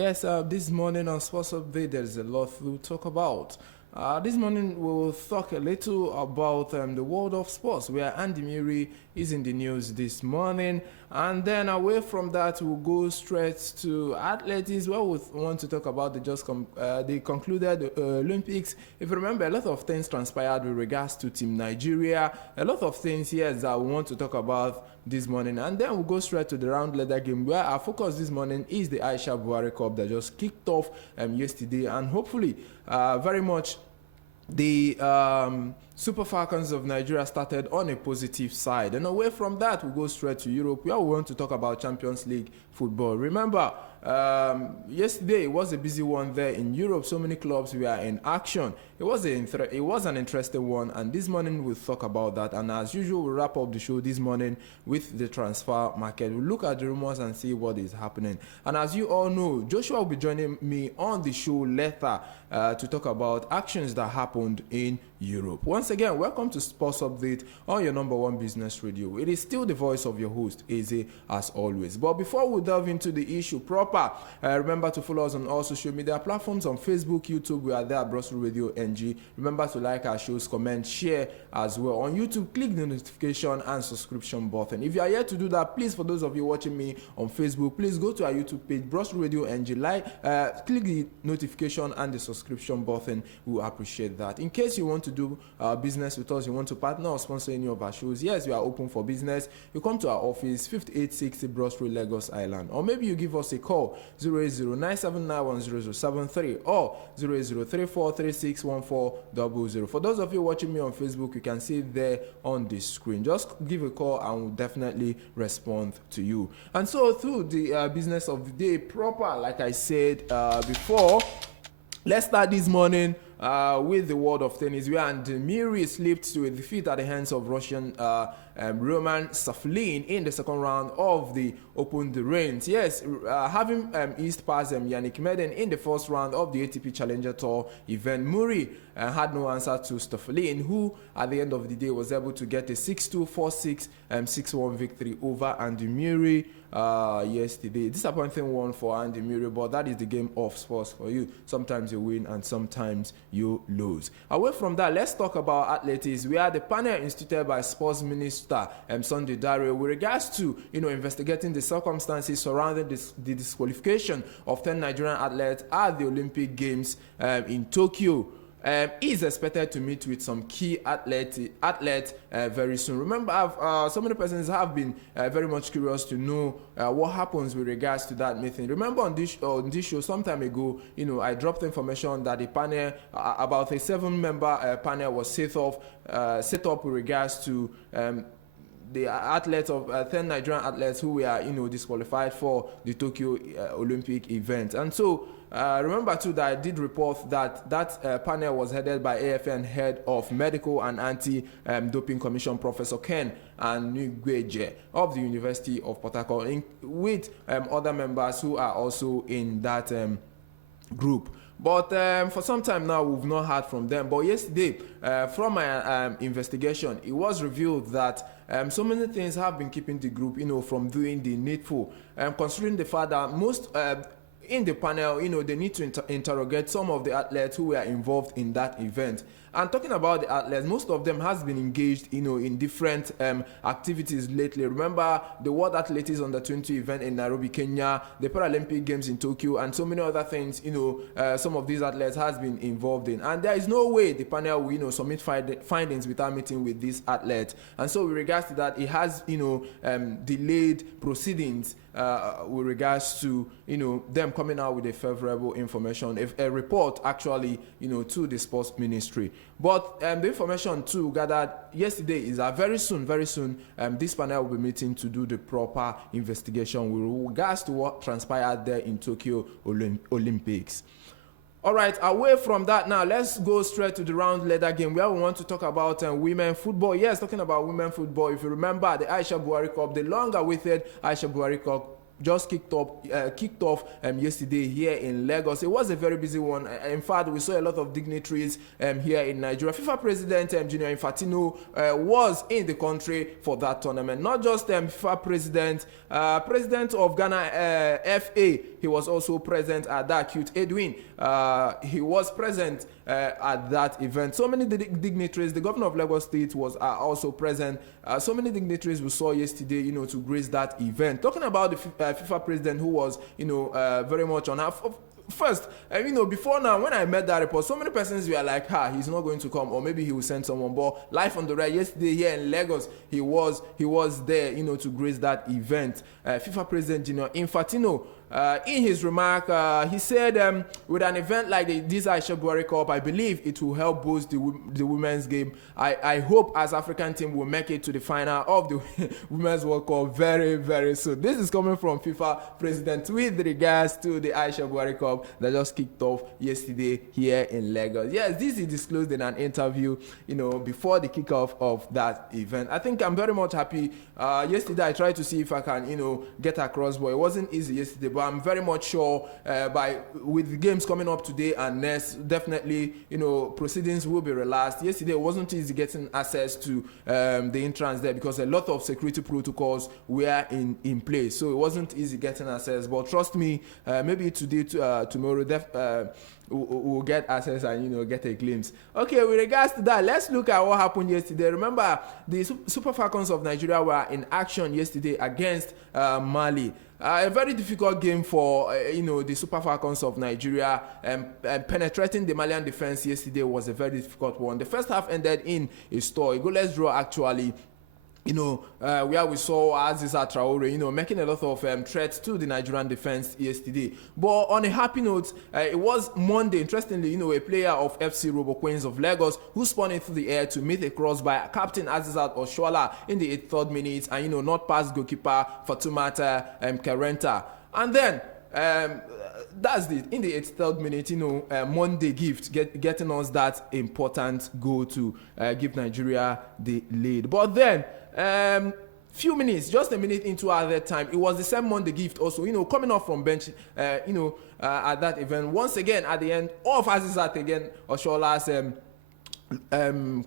Yes, this morning on Sports Update, there's a lot to talk about. This morning, we'll talk a little about the world of sports, where Andy Murray is in the news this morning. And then away from that, we'll go straight to athletics, where we want to talk about the concluded Olympics. If you remember, a lot of things transpired with regards to Team Nigeria. A lot of things here that we want to talk about this morning, and then we'll go straight to the round leather game, where our focus this morning is the Aisha Buhari Cup that just kicked off yesterday, and hopefully very much the Super Falcons of Nigeria started on a positive side. And away from that, we go straight to Europe, where we want to talk about Champions League football. Remember, yesterday was a busy one there in Europe. So many clubs were in action. It was an interesting one, and this morning we'll talk about that. And as usual, we'll wrap up the show this morning with the transfer market. We'll look at the rumors and see what is happening. And as you all know, Joshua will be joining me on the show later to talk about actions that happened in Europe. Once again, welcome to Sports Update on your number one business radio. It is still the voice of your host, Eze, as always. But before we delve into the issue proper, remember to follow us on all social media platforms. On Facebook, YouTube, we are there at Brosel Radio NG. Remember to like our shows, comment, share as well. On YouTube, click the notification and subscription button. If you are yet to do that, please, for those of you watching me on Facebook, please go to our YouTube page, Brosel Radio NG. Click the notification and the subscription button. We appreciate that. In case you want to do business with us, you want to partner or sponsor any of our shows, yes, we are open for business. You come to our office, 5860 Bros Road, Lagos Island, or maybe you give us a call, 080-979-1073 or 080-3436-1400. For those of you watching me on Facebook, you can see it there on the screen. Just give a call and we'll definitely respond to you. And so through the business of the day proper, like I said before, let's start this morning with the world of tennis, where Andy Murray slipped to a defeat at the hands of Russian Roman Saflin in the second round of the Open the Reigns. Yes, having eased past Yannick Medin in the first round of the ATP Challenger Tour event, Murray had no answer to Saflin, who at the end of the day was able to get a 6-2, 4-6, 6-1 victory over Andy Murray yesterday. Disappointing one for Andy Murray, but that is the game of sports for you. Sometimes you win and sometimes you lose. Away from that, let's talk about athletics. We are the panel instituted by Sports Minister Sunday Dario with regards to investigating the circumstances surrounding the disqualification of 10 Nigerian athletes at the Olympic Games in Tokyo. He is expected to meet with some key athletes very soon. Remember, so many persons have been very much curious to know what happens with regards to that meeting. Remember on this show some time ago, I dropped information that a panel, about a 7-member panel was set up with regards to the athletes of 10 Nigerian athletes who were disqualified for the Tokyo Olympic event. And so remember too that I did report that panel was headed by AFN head of medical and anti-doping commission Professor Ken Anugweje of the University of Port Harcourt, with other members who are also in that group. But for some time now, we've not heard from them. But yesterday, from my investigation, it was revealed that so many things have been keeping the group, from doing the needful. Considering the fact that most in the panel, they need to interrogate some of the athletes who were involved in that event. And talking about the athletes, most of them has been engaged, in different activities lately. Remember the World Athletics Under-20 event in Nairobi, Kenya, the Paralympic Games in Tokyo, and so many other things, some of these athletes has been involved in. And there is no way the panel will, submit findings without meeting with these athletes. And so with regards to that, it has, delayed proceedings with regards to, them coming out with a favorable information, a report actually, to the sports ministry. But the information too gathered yesterday is that very soon, this panel will be meeting to do the proper investigation with regards to what transpired there in Tokyo Olympics. All right, away from that now, let's go straight to the round leather game, where we want to talk about women football. Yes, talking about women football, if you remember the Aisha Buhari Cup, the long-awaited Aisha Buhari Cup just kicked off yesterday here in Lagos. It was a very busy one. In fact, we saw a lot of dignitaries here in Nigeria. FIFA President Junior Infantino was in the country for that tournament. Not just FIFA President of Ghana FA. He was also present at that. Cute Edwin. He was present at that event. So many dignitaries. The governor of Lagos State was also present. So many dignitaries we saw yesterday, to grace that event. Talking about the FIFA president, who was, very much on our first, before now, when I met that report, so many persons were like, he's not going to come, or maybe he will send someone. But live on the right yesterday here in Lagos, he was there, to grace that event. FIFA President Junior Infantino, in his remark, he said, with an event like this Aisha Cup, I believe it will help boost the women's game. I hope as African team will make it to the final of the Women's World Cup very, very soon. This is coming from FIFA President with regards to the Aisha Cup that just kicked off yesterday here in Lagos. Yes, this is disclosed in an interview, before the kickoff of that event. I think I'm very much happy. Yesterday I tried to see if I can, get across, but it wasn't easy yesterday. But I'm very much sure with the games coming up today and next, definitely, proceedings will be relaxed. Yesterday it wasn't easy getting access to the entrance there because a lot of security protocols were in place. So it wasn't easy getting access. But trust me, maybe today, tomorrow, we'll get access and get a glimpse. Okay, with regards to that, let's look at what happened yesterday. Remember, the Super Falcons of Nigeria were in action yesterday against Mali. A very difficult game for the Super Falcons of Nigeria. Penetrating the Malian defense yesterday was a very difficult one. The first half ended in a goalless draw actually. Where we saw Aziza Traore, making a lot of threats to the Nigerian defense yesterday. But on a happy note, it was Monday, interestingly, a player of FC Robo Queens of Lagos who spun into the air to meet a cross by Captain Azizat Oshoala in the 83rd minute and, not past goalkeeper Fatumata Karenta. And then, that's in the 83rd minute, Monday gift, getting us that important goal to give Nigeria the lead. But then, few minutes, just a minute into our that time, it was the same Monday gift also, coming off from bench, at that event. Once again, at the end of Azizat again, Oshola's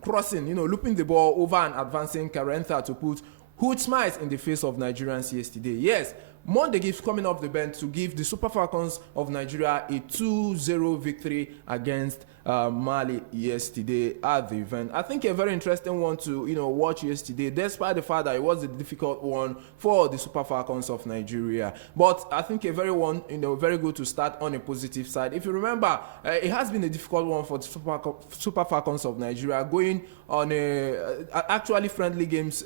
crossing, looping the ball over and advancing Karentha to put huge smiles in the face of Nigerians yesterday. Yes, Monday gift coming off the bench to give the Super Falcons of Nigeria a 2-0 victory against Mali yesterday at the event. I think a very interesting one to watch yesterday, despite the fact that it was a difficult one for the Super Falcons of Nigeria. But I think a very good to start on a positive side. If you remember, it has been a difficult one for the Super Falcons of Nigeria, going on actually friendly games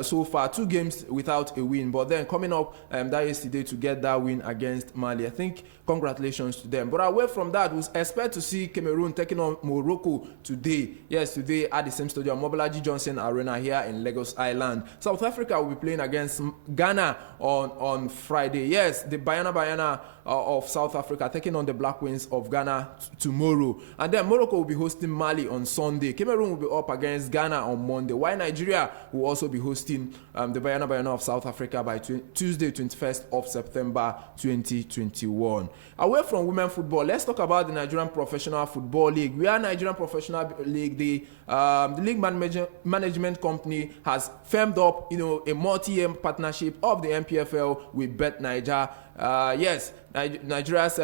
so far, 2 games without a win, but then coming up that yesterday to get that win against Mali. I think congratulations to them. But away from that, we expect to see Cameroon taking on Morocco today. Yes, today at the same stadium, Mobolaji Johnson Arena here in Lagos Island. South Africa will be playing against Ghana on Friday. Yes, the Bayana of South Africa taking on the Black Queens of Ghana tomorrow. And then Morocco will be hosting Mali on Sunday. Cameroon will be up against Ghana on Monday, while Nigeria will also be hosting the Bayana of South Africa by Tuesday, 21st of September 2021. Away from women football, let's talk about the Nigerian Professional Football League. We are Nigerian Professional League. The league management company has firmed up, a multi-year partnership of the NPFL with Bet Niger. Yes, Nigeria's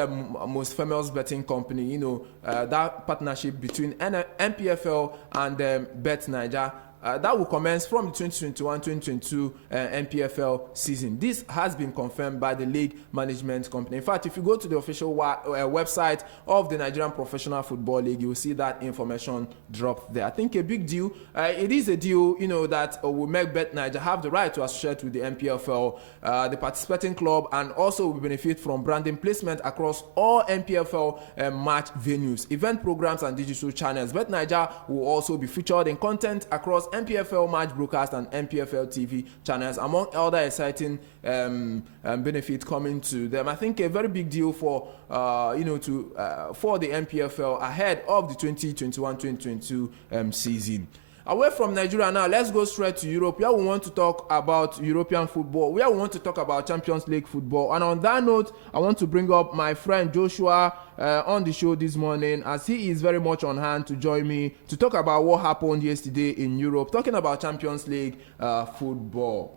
most famous betting company. That partnership between NPFL and Bet Niger. That will commence from the 2021-2022 NPFL season. This has been confirmed by the league management company. In fact, if you go to the official website of the Nigerian Professional Football League, you will see that information dropped there. I think a big deal. It is a deal, that will make Bet Niger have the right to associate with the NPFL, the participating club, and also will benefit from branding placement across all NPFL match venues, event programs, and digital channels. Bet Niger will also be featured in content across NPFL match broadcast and NPFL TV channels, among other exciting benefits coming to them. I think a very big deal for for the NPFL ahead of the 2021-2022 season. Away from Nigeria now, let's go straight to Europe, where we want to talk about European football, where we want to talk about Champions League football. And on that note, I want to bring up my friend Joshua on the show this morning, as he is very much on hand to join me to talk about what happened yesterday in Europe, talking about Champions League football.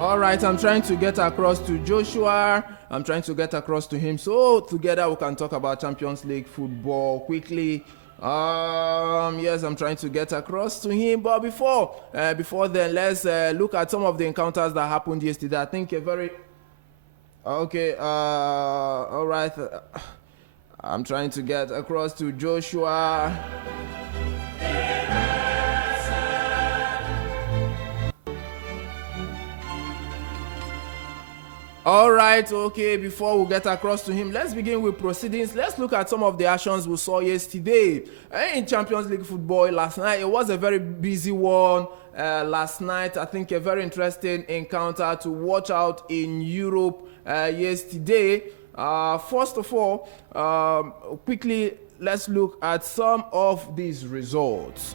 All right, I'm trying to get across to Joshua. I'm trying to get across to him, so together we can talk about Champions League football quickly. Yes, I'm trying to get across to him, but before then, let's look at some of the encounters that happened yesterday. I think a very okay. All right, I'm trying to get across to Joshua. All right, okay, before we get across to him, let's begin with proceedings. Let's look at some of the actions we saw yesterday in Champions League football last night. It was a very busy one last night. I think a very interesting encounter to watch out in Europe yesterday. First of all, quickly, let's look at some of these results.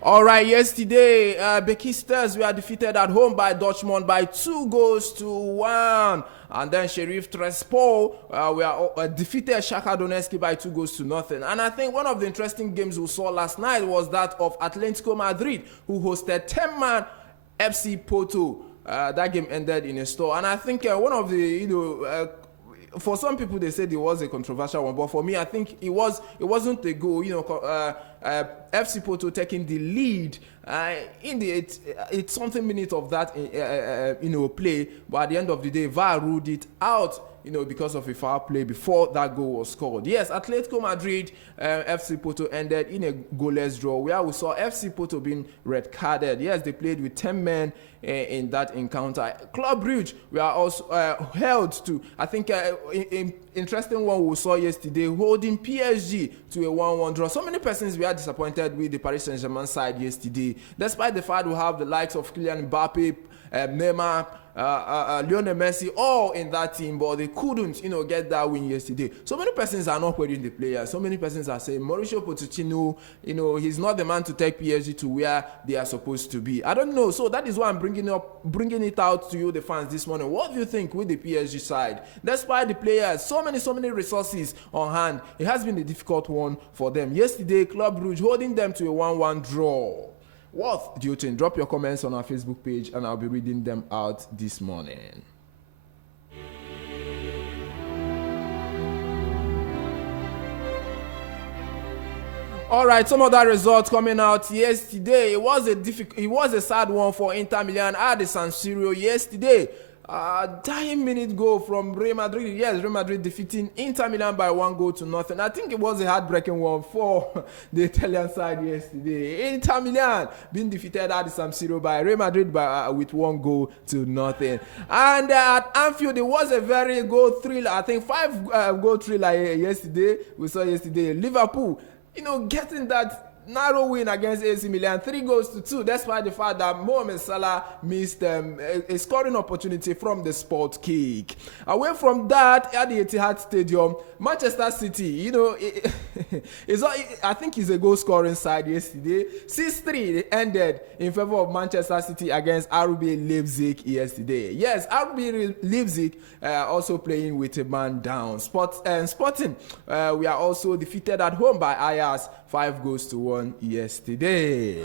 All right, yesterday, Besiktas were defeated at home by Dortmund by 2-1. And then Sheriff Tiraspol were defeated Shakhtar Donetsk by 2-0. And I think one of the interesting games we saw last night was that of Atletico Madrid, who hosted 10-man FC Porto. That game ended in a draw. And I think one of the, for some people they said it was a controversial one, but for me I think it wasn't a goal. FC Porto taking the lead in the it's something minute of that play, but at the end of the day VAR ruled it out because of a foul play before that goal was scored. Yes, Atletico Madrid FC Porto ended in a goalless draw, where we saw FC Porto being red carded. Yes, they played with 10 men in that encounter. Club Brugge were also held to, I think, interesting one we saw yesterday, holding PSG to a 1-1 draw. So many persons were disappointed with the Paris Saint-Germain side yesterday, despite the fact we have the likes of Kylian Mbappe, Neymar, Lionel Messi all in that team, but they couldn't get that win yesterday. So many persons are not praising the players. So many persons are saying Mauricio Pochettino, he's not the man to take PSG to where they are supposed to be. I don't know. So that is why I'm bringing it out to you, the fans, this morning. What do you think with the PSG side? Despite the players, so many resources on hand, it has been a difficult one for them. Yesterday, Club Brugge holding them to a 1-1 draw. What do you think? Drop your comments on our Facebook page and I'll be reading them out this morning. All right, some of that results coming out yesterday. It was a sad one for Inter Milan at the San Siro yesterday. Dying minute goal from Real Madrid. Yes, Real Madrid defeating Inter Milan by 1-0. I think it was a heartbreaking one for the Italian side yesterday. Inter Milan being defeated at the San Siro by Real Madrid with 1-0. And at Anfield, it was a very goal thriller. I think 5-goal thriller yesterday. We saw yesterday Liverpool, getting that narrow win against AC Milan, 3-2, despite the fact that Mohamed Salah missed a scoring opportunity from the spot kick. Away from that, at the Etihad Stadium, Manchester City, I think it's a goal scoring side yesterday. 6-3 ended in favor of Manchester City against RB Leipzig yesterday. Yes, RB Leipzig also playing with a man down. Sporting, we are also defeated at home by Ajax 5-1 yesterday.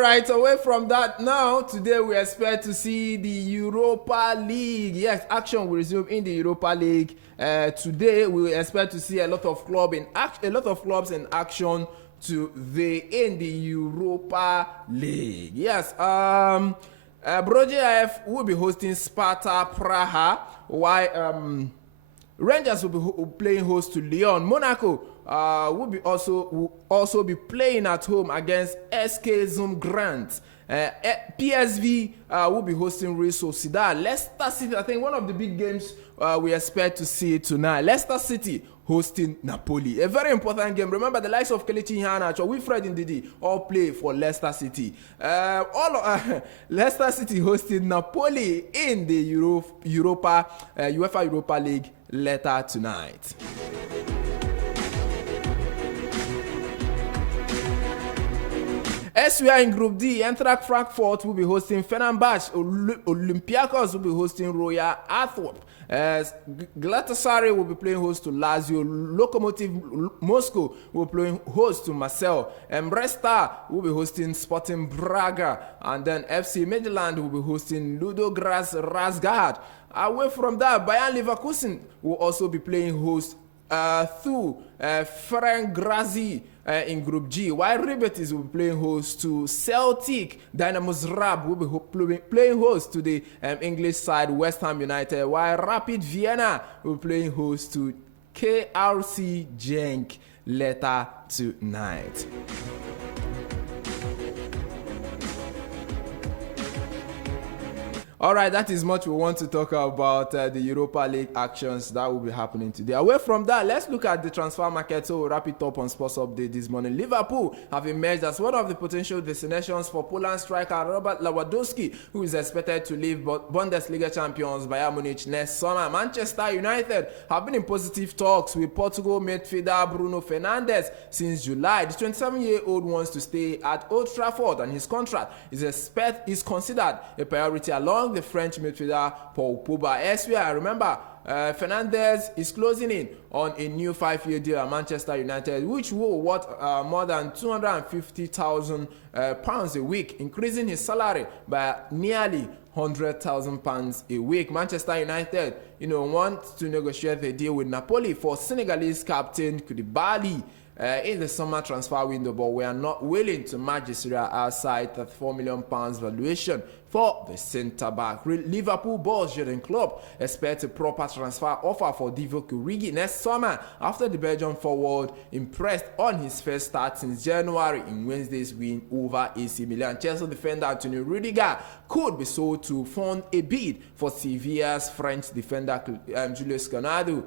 right, away from that now, today we expect to see the Europa League. Yes, action will resume in the Europa League. Today we expect to see a lot of clubs in action today in the Europa League. Yes, Broje IF will be hosting Sparta Praha, while Rangers will be playing host to Lyon. Monaco will also be playing at home against SK Zum Grant. PSV will be hosting Real Sociedad. Leicester City, I think one of the big games we expect to see tonight. Leicester City hosting Napoli. A very important game. Remember, the likes of Kelechi Iheanacho, Wilfred Ndidi all play for Leicester City. Leicester City hosting Napoli in the UEFA Europa League later tonight. As we are in Group D, Eintracht Frankfurt will be hosting Fenerbahce. Olympiacos will be hosting Royal Antwerp. Galatasaray will be playing host to Lazio. Lokomotiv Moscow will be playing host to Marseille. Red Star will be hosting Sporting Braga. And then FC Midland will be hosting Ludogorets Razgrad. Away from that, Bayern Leverkusen will also be playing host to Ferenc Grazi in Group G, while Ribetis will be playing host to Celtic. Dynamo Zagreb will be playing host to the English side West Ham United, while Rapid Vienna will be playing host to KRC Genk later tonight. All right, that is much we want to talk about the Europa League actions that will be happening today. Away from that, let's look at the transfer market. So we'll wrap it up on Sports Update this morning. Liverpool have emerged as one of the potential destinations for Poland striker Robert Lewandowski, who is expected to leave Bundesliga champions Bayern Munich next summer. Manchester United have been in positive talks with Portugal midfielder Bruno Fernandes since July. The 27-year-old wants to stay at Old Trafford, and his contract is considered a priority along the French midfielder Paul Pogba. Elsewhere, remember, Fernandes is closing in on a new 5-year deal at Manchester United, which will worth more than £250,000 a week, increasing his salary by nearly £100,000 a week. Manchester United, want to negotiate a deal with Napoli for Senegalese captain Koulibaly in the summer transfer window, but we are not willing to match the Serie A side £34 million valuation for the centre-back. Liverpool boss Jurgen Klopp expects a proper transfer offer for Divock Origi next summer after the Belgian forward impressed on his first start since January in Wednesday's win over AC Milan. Chelsea defender Antonio Rudiger could be sold to fund a bid for Sevilla's French defender Julius Conado.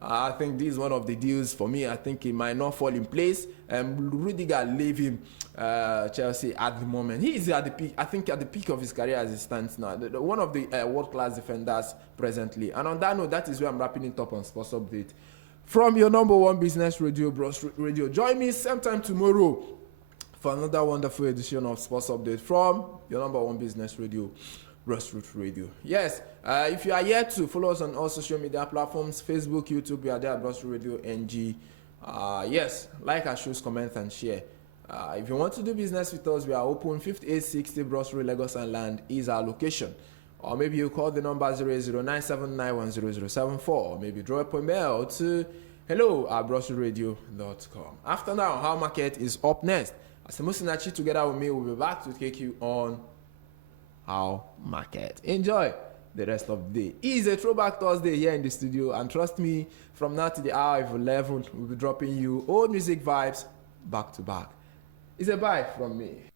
I think this is one of the deals for me. I think it might not fall in place. Rudiger leaving Chelsea at the moment. He is at the peak. I think at the peak of his career as it stands now. One of the world-class defenders presently. And on that note, that is where I'm wrapping it up on Sports Update from your number one business radio, Bros Radio. Join me same time tomorrow for another wonderful edition of Sports Update from your number one business radio, Grassroots Radio. Yes, if you are yet to follow us on all social media platforms, Facebook, YouTube, we are there at Grassroots Radio NG. Yes, like our shows, comment, and share. If you want to do business with us, we are open 5860 Bros Road, Lagos Island is our location. Or maybe you call the number 00979100074, or maybe drop a mail to hello@brosradio.com. After now, How Market is up next. Asemusinachi together with me will be back to take you on How Market. Enjoy the rest of the day. It's a throwback Thursday here in the studio, and trust me, from now to the hour of 11, we'll be dropping you old music vibes back to back. It's a bye from me.